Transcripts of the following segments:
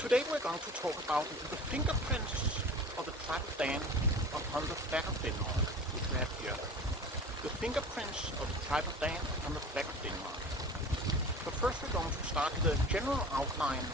Today we're going to talk about the fingerprints of the tribe of Dan upon the flag of Denmark, which we have here. The fingerprints of the tribe of Dan on the flag of Denmark. But first we're going to start with a general outline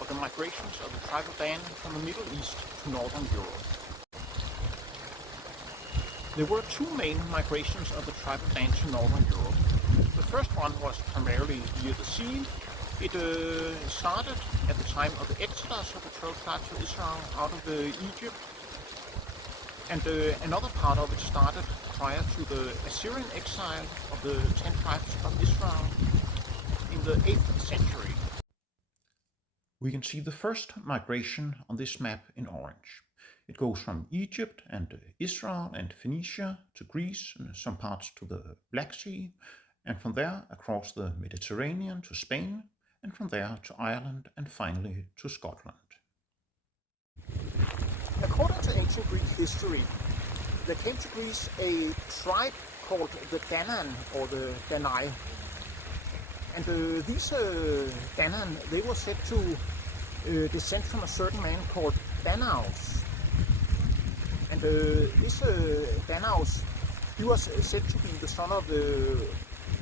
of the migrations of the tribe of Dan from the Middle East to Northern Europe. There were two main migrations of the tribe of Dan to Northern Europe. The first one was primarily via the sea. It started at the time of the exodus of the 12 tribes of Israel out of Egypt, and another part of it started prior to the Assyrian exile of the 10 tribes of Israel in the 8th century. We can see the first migration on this map in orange. It goes from Egypt and Israel and Phoenicia to Greece and some parts to the Black Sea, and from there across the Mediterranean to Spain, and from there to Ireland, and finally to Scotland. According to ancient Greek history, there came to Greece a tribe called the Dannan, or the Danai. And these Dannan, they were said to descend from a certain man called Danaus. And this Danaus, he was said to be the son of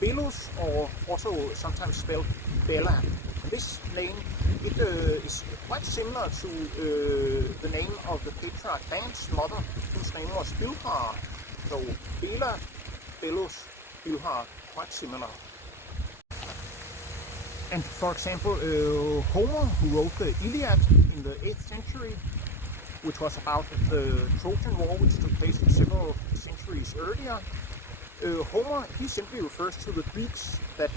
Belus, or also sometimes spelled Bela. And this name, it is quite similar to the name of the patriarch Dan's mother, whose name was Hillerød. So Bela, Belus, Hillerød, quite similar. And for example, Homer, who wrote the Iliad in the 8th century, which was about the Trojan War, which took place several centuries earlier, Homer, he simply refers to the Greeks that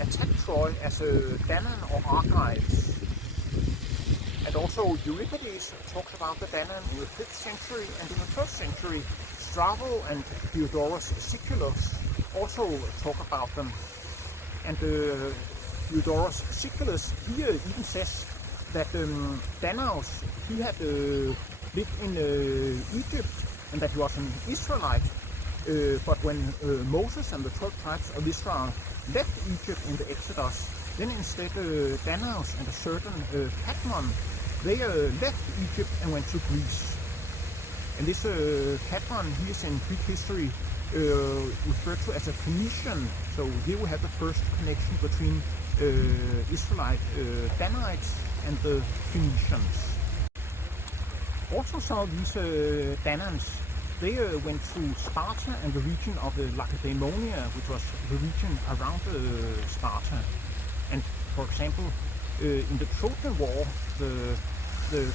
attacked Troy as Dannan or Argives. And also Euripides talks about the Dannan in the 5th century, and in the 1st century Strabo and Diodorus Siculus also talk about them. And Diodorus Siculus, he even says that Danaus, he had lived in Egypt and that he was an Israelite. But when Moses and the 12 tribes of Israel left Egypt in the Exodus, then instead Danaus and a certain Cadmon, they left Egypt and went to Greece. And this Cadmon, he is in Greek history referred to as a Phoenician. So here we have the first connection between Israelite Danites and the Phoenicians. Also some of these Dannans, they went to Sparta and the region of Lacedaemon, which was the region around Sparta. And for example, in the Trojan War, the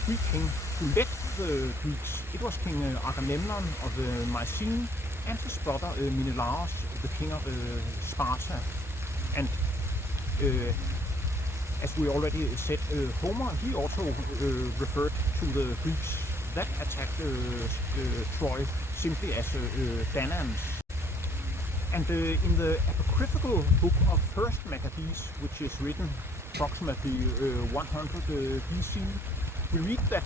Greek king who led the Greeks, it was King Agamemnon of Mycenae, and his brother Menelaus, the king of Sparta. And as we already said, Homer, he also referred to the Greeks that attacked Troy simply as Dannans. And in the apocryphal book of First Maccabees, which is written approximately 100 BC, we read that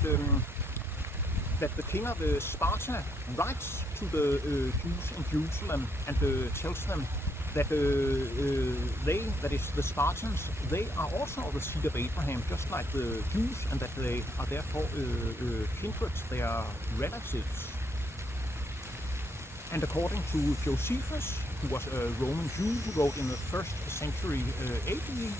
the king of Sparta writes to the Jews in Jerusalem and tells them that they, that is the Spartans, they are also of the seed of Abraham, just like the Jews, and that they are therefore kindred, they are relatives. And according to Josephus, who was a Roman Jew who wrote in the 1st century AD,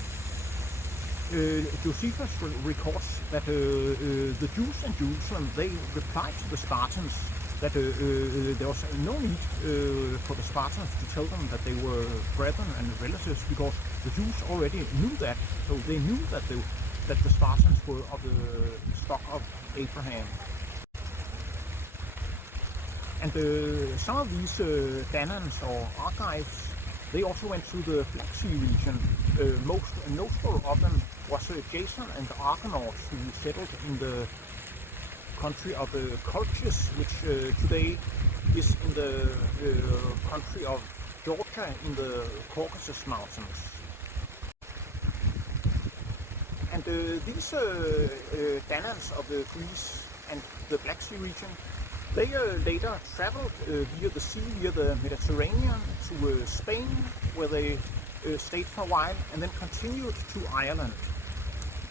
Josephus records that the Jews in Jerusalem, they replied to the Spartans that there was no need for the Spartans to tell them that they were brethren and relatives, because the Jews already knew that. So they knew that the Spartans were of the stock of Abraham. And some of these Dannans or Argives, they also went to the Black Sea region. Most notable of them was Jason and the Argonauts, who settled in the country of Caucasus, which today is in the country of Georgia in the Caucasus mountains. And these Dannans of Greece and the Black Sea region, they later traveled via the sea, via the Mediterranean to Spain, where they stayed for a while, and then continued to Ireland.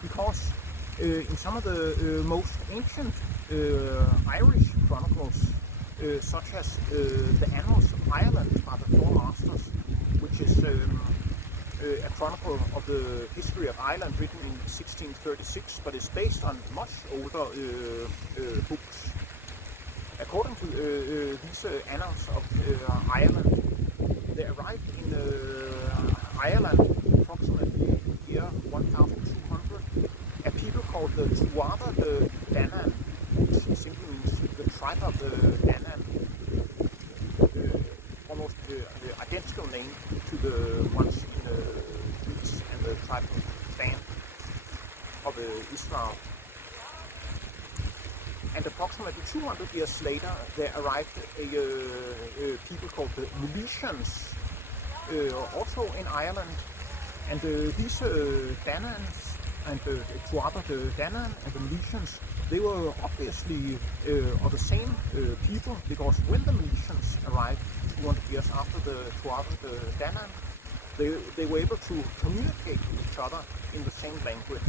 Because In some of the most ancient Irish chronicles, such as the Annals of Ireland by the Four Masters, which is a chronicle of the history of Ireland written in 1636, but is based on much older books. According to these annals of Ireland, they arrived in Ireland approximately year 1200. A people called the Tuatha the Dannan, which simply means the tribe of the Dannan. Almost identical name to the ones in Greece and the tribe of Dan of Israel. And approximately 200 years later, there arrived a people called the Milesians, also in Ireland. And these Dannans and Tuatha the Dannan and the Milesians, they were obviously of the same people, because when the Milesians arrived 200 years after the Tuatha the Dannan, they were able to communicate with each other in the same language.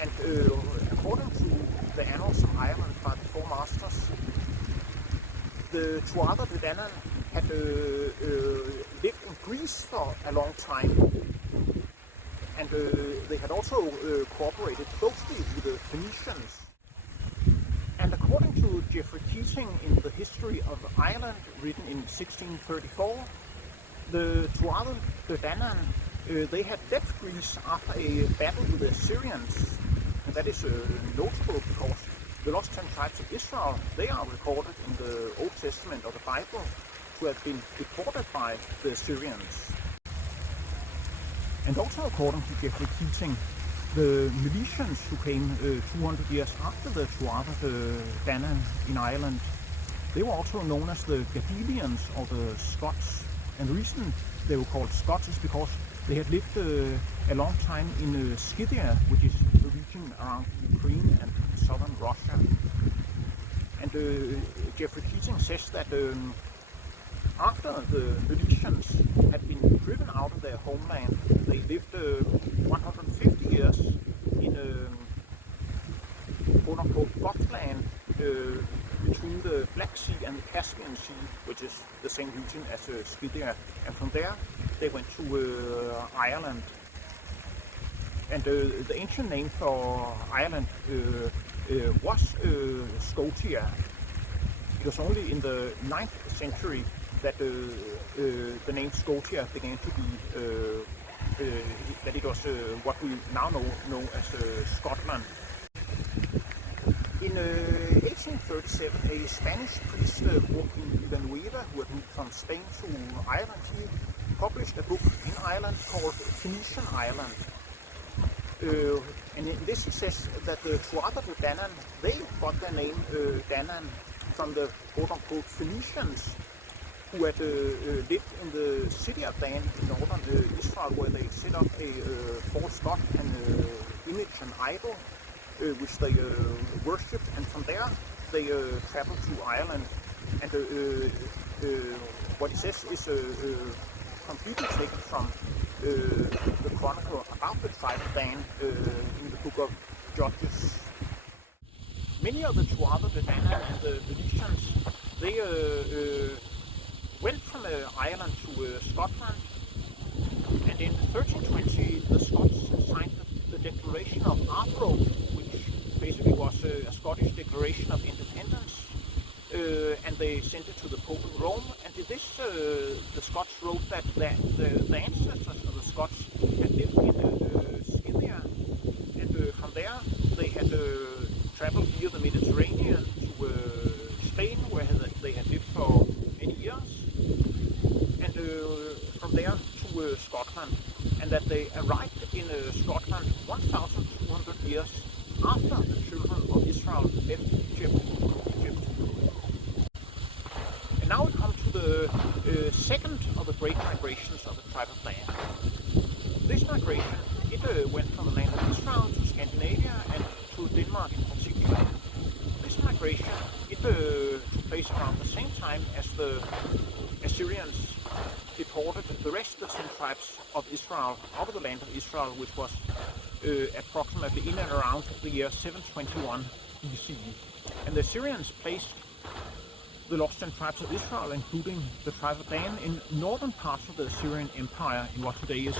And according to the Annals of Ireland by the Four Masters, the Tuatha the Dannan had lived in Greece for a long time, and they had also cooperated closely with the Phoenicians. And according to Geoffrey Keating in the History of Ireland, written in 1634, the Tuatha the Dannan, they had left Greece after a battle with the Assyrians. And that is notable because the lost 10 tribes of Israel, they are recorded in the Old Testament of the Bible to have been deported by the Assyrians. And also according to Geoffrey Keating, the Milesians who came 200 years after the Tuatha the Dannan in Ireland, they were also known as the Gabelians or the Scots. And the reason they were called Scots is because they had lived a long time in Scythia, which is the region around Ukraine and southern Russia. And Geoffrey Keating says that after the Milesians had been driven out of their homeland, they lived 150 years in quote-unquote Gothland, between the Black Sea and the Caspian Sea, which is the same region as Scythia. And from there, they went to Ireland. And the ancient name for Ireland was Scotia. It was only in the 9th century that the name Scotia began to be, that it was what we now know as Scotland. In 1837, a Spanish priest, Joaquin Villanueva, who had moved from Spain to Ireland, he published a book in Ireland called Phoenician Ireland. And in this it says that the Tuatha the Dannan, they got their name Dannan from the quote-unquote Phoenicians, who had lived in the city of Dan in northern Israel, where they set up a false god and image and idol, which they worshipped, and from there they traveled to Ireland. And what it says is completely taken from the chronicle about the tribe of Dan in the book of Judges. Many of the Tuatha the Dannan and the Milesians, they went from Ireland to Scotland, and in 1320 the Scots signed the Declaration of Arbroath, which basically was a Scottish declaration of independence, and they sent it to the Pope in Rome. And in this the Scots wrote that the ancestors of the Scots had lived in Scythia, and from there they had traveled via the Mediterranean to Spain, where they had lived for many years, and from there to Scotland, and that they arrived in Scotland 1,200 years after the children of Israel left Egypt. And now we come to the second of the great migrations of the tribe of Dan. This migration, it went from the land of Israel to Scandinavia and to Denmark in particular. This migration, it took place around the same time as the Assyrians deported the rest of the 10 tribes of Israel out of the land of Israel, which was approximately in and around the year 721 BCE. And the Assyrians placed the lost 10 tribes of Israel, including the tribe of Dan, in northern parts of the Assyrian Empire in what today is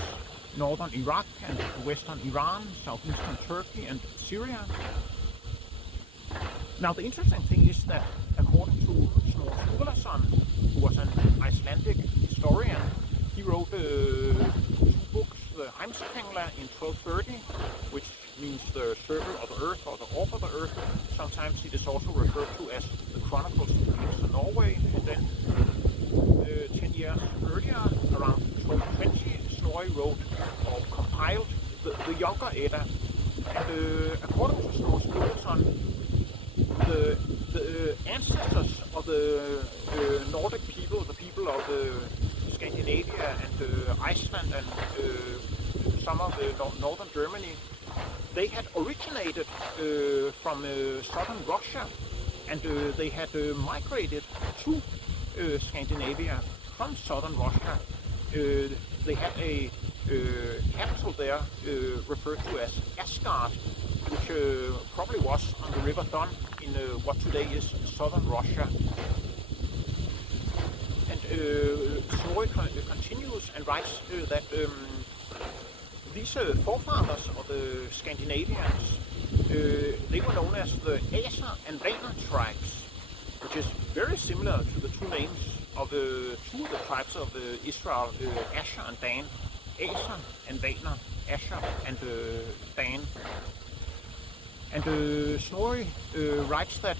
northern Iraq and western Iran, southeastern Turkey and Syria. Now the interesting thing is that according to Snorre Sturlason, who was an Icelandic historian, he wrote two books, the Heimskringla in 1230, which means the circle of the earth or the orb of the earth. Sometimes it is also referred to as the Chronicles of Norway. And then 10 years earlier, around 1220, Snorri wrote or compiled the Younger Edda. And according to Snorre Sturlason, the ancestors of the Nordic people, the people of Scandinavia and Iceland and some of northern Germany, they had originated from southern Russia, and they had migrated to Scandinavia from southern Russia. They had a capital there referred to as Asgard, which probably was on the river Don in what today is southern Russia. And Snorri continues and writes that these forefathers of the Scandinavians, they were known as the Aser and Vaner tribes, which is very similar to the two names of two of the tribes of Israel, Asher and Dan. Aser and Vaner, Asher and Dan. And Snorri writes that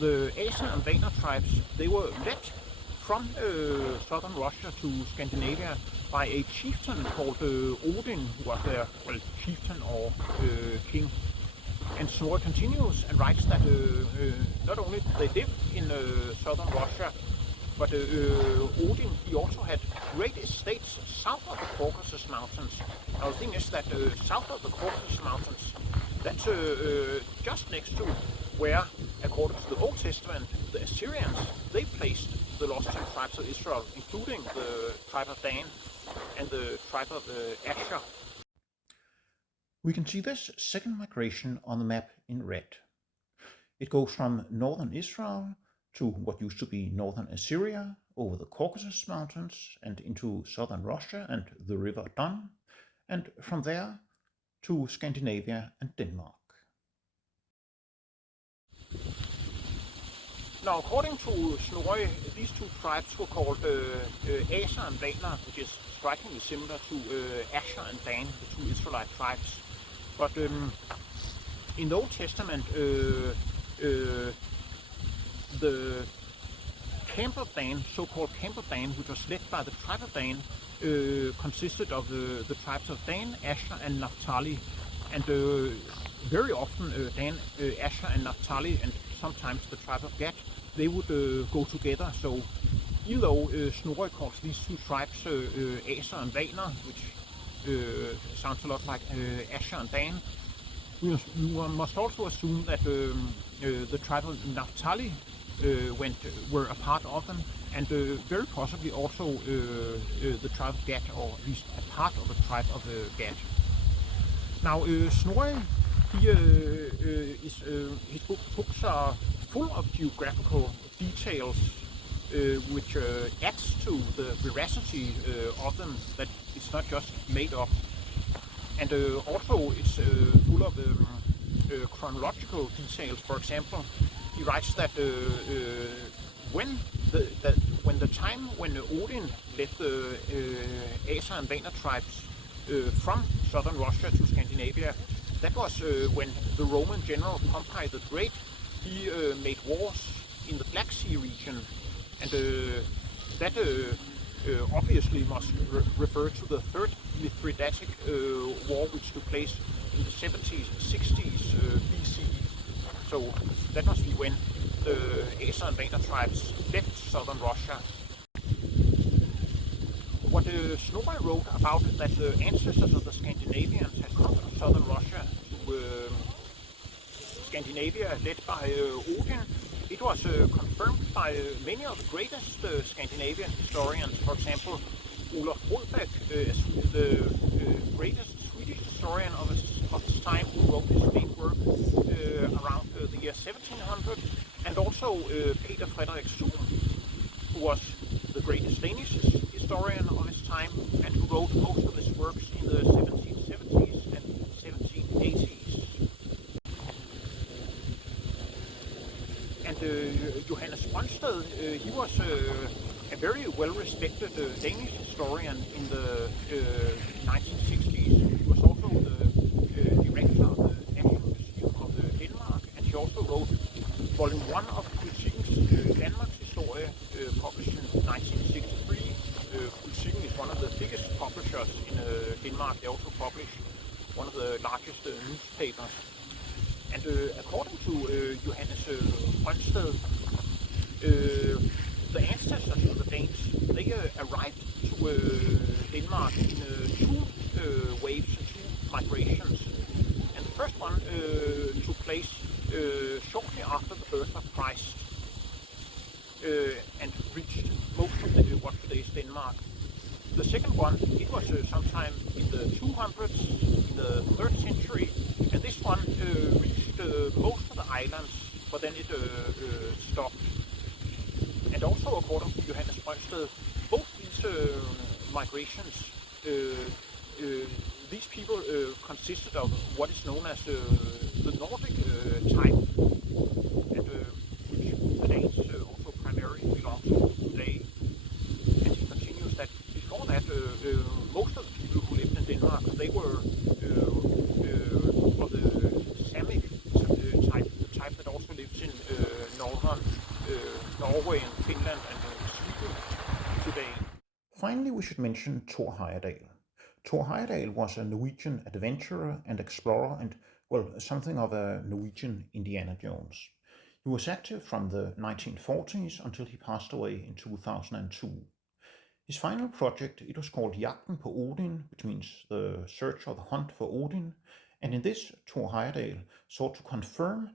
the Aser and Vaner tribes, they were led from southern Russia to Scandinavia by a chieftain called Odin, who was their chieftain or king. And Snorri continues and writes that not only did they live in southern Russia, but Odin, he also had great estates south of the Caucasus Mountains. Now the thing is that south of the Caucasus Mountains, that's just next to where, according to the Old Testament, the Assyrians, they placed the lost 10 tribes of Israel, including the tribe of Dan and the tribe of Asher. We can see this second migration on the map in red. It goes from northern Israel to what used to be northern Assyria, over the Caucasus Mountains and into southern Russia and the river Don, and from there to Scandinavia and Denmark. Now, according to Snorri, these two tribes were called Aser and Vaner, which is strikingly similar to Asher and Dan, the two Israelite tribes. But in the Old Testament, the camp of Dan, so-called camp of Dan, which was led by the tribe of Dan, consisted of the tribes of Dan, Asher and Naftali. And very often Dan, Asher and Naftali, and sometimes the tribe of Gad, they would go together. So even though Snorri calls these two tribes Aser and Vaner, which sounds a lot like Asher and Dan, we must also assume that the tribe of Naftali were a part of them, and very possibly also the tribe of Gad, or at least a part of the tribe of Gad. Now Snorri, his books are full of geographical details which adds to the veracity of them, that it's not just made up. And also it's full of chronological details. For example, he writes that when the time when Odin led the Aser and Vaner tribes from southern Russia to Scandinavia, that was when the Roman general Pompey the Great, he made wars in the Black Sea region, and that obviously must refer to the Third Mithridatic War, which took place in the 70s, 60s BCE. So that must be when the Aser and Vaner tribes left southern Russia. What Snorri wrote about that the ancestors of the Scandinavians had come from southern Russia to Scandinavia led by Odin, it was confirmed by many of the greatest Scandinavian historians. For example, Olaf Rodbeck, the greatest Swedish historian of his time, who wrote his main work around the year 1700, and also Peter Frederiksborg, who was the greatest Danish historian of his time, and who wrote most of his works in the 1770s and 1780s. And Johannes Brøndsted, he was a very well-respected Danish historian in the 1960s. He was also the director of the National Museum of Denmark, and he also wrote Volume 1 of Politikens Danmarks Historie, published in 1963. Politiken is one of the biggest publishers in Denmark. They also publish one of the largest newspapers. And according to Johannes Brøndsted, the ancestors of the Danes, they arrived to Denmark in two waves, two migrations. And the first one took place shortly after the birth of Christ and reached most of what today is Denmark. The second one, it was sometime in the 200s, in the 3rd century, and this one reached most of the islands, but then it stopped. And also, according to Johannes Brøndsted, both these migrations, these people consisted of what is known as the Nordic type, and which the Danes also primarily belong to today. And he continues that before that, most of the people who lived in Denmark, they were of the Samic type, the type that also lives in northern Norway and Finland and Sweden today. Finally, we should mention Thor Heyerdahl. Thor Heyerdahl was a Norwegian adventurer and explorer and, well, something of a Norwegian Indiana Jones. He was active from the 1940s until he passed away in 2002. His final project, it was called Jagten på Odin, which means the search or the hunt for Odin, and in this Thor Heyerdahl sought to confirm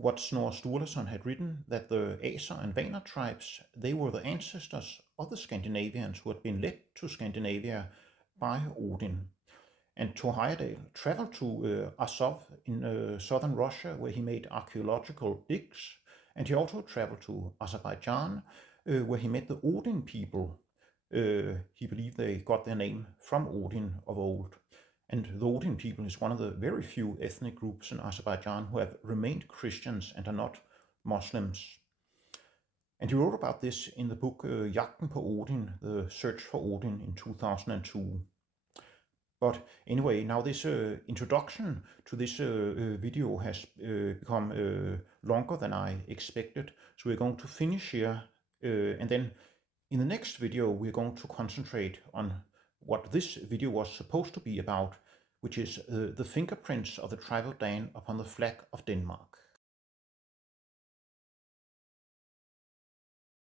what Snorre Sturluson had written, that the Aser and Vaner tribes, they were the ancestors of the Scandinavians who had been led to Scandinavia by Odin. And Thor Heyerdahl traveled to Azov in southern Russia, where he made archaeological digs, and he also traveled to Azerbaijan, where he met the Odin people. He believed they got their name from Odin of old. And the Odin people is one of the very few ethnic groups in Azerbaijan who have remained Christians and are not Muslims. And he wrote about this in the book Jagten på Odin, The Search for Odin, in 2002. But anyway, now this introduction to this video has become longer than I expected. So we're going to finish here, and then in the next video we're going to concentrate on what this video was supposed to be about, which is the fingerprints of the tribe of Dan upon the flag of Denmark.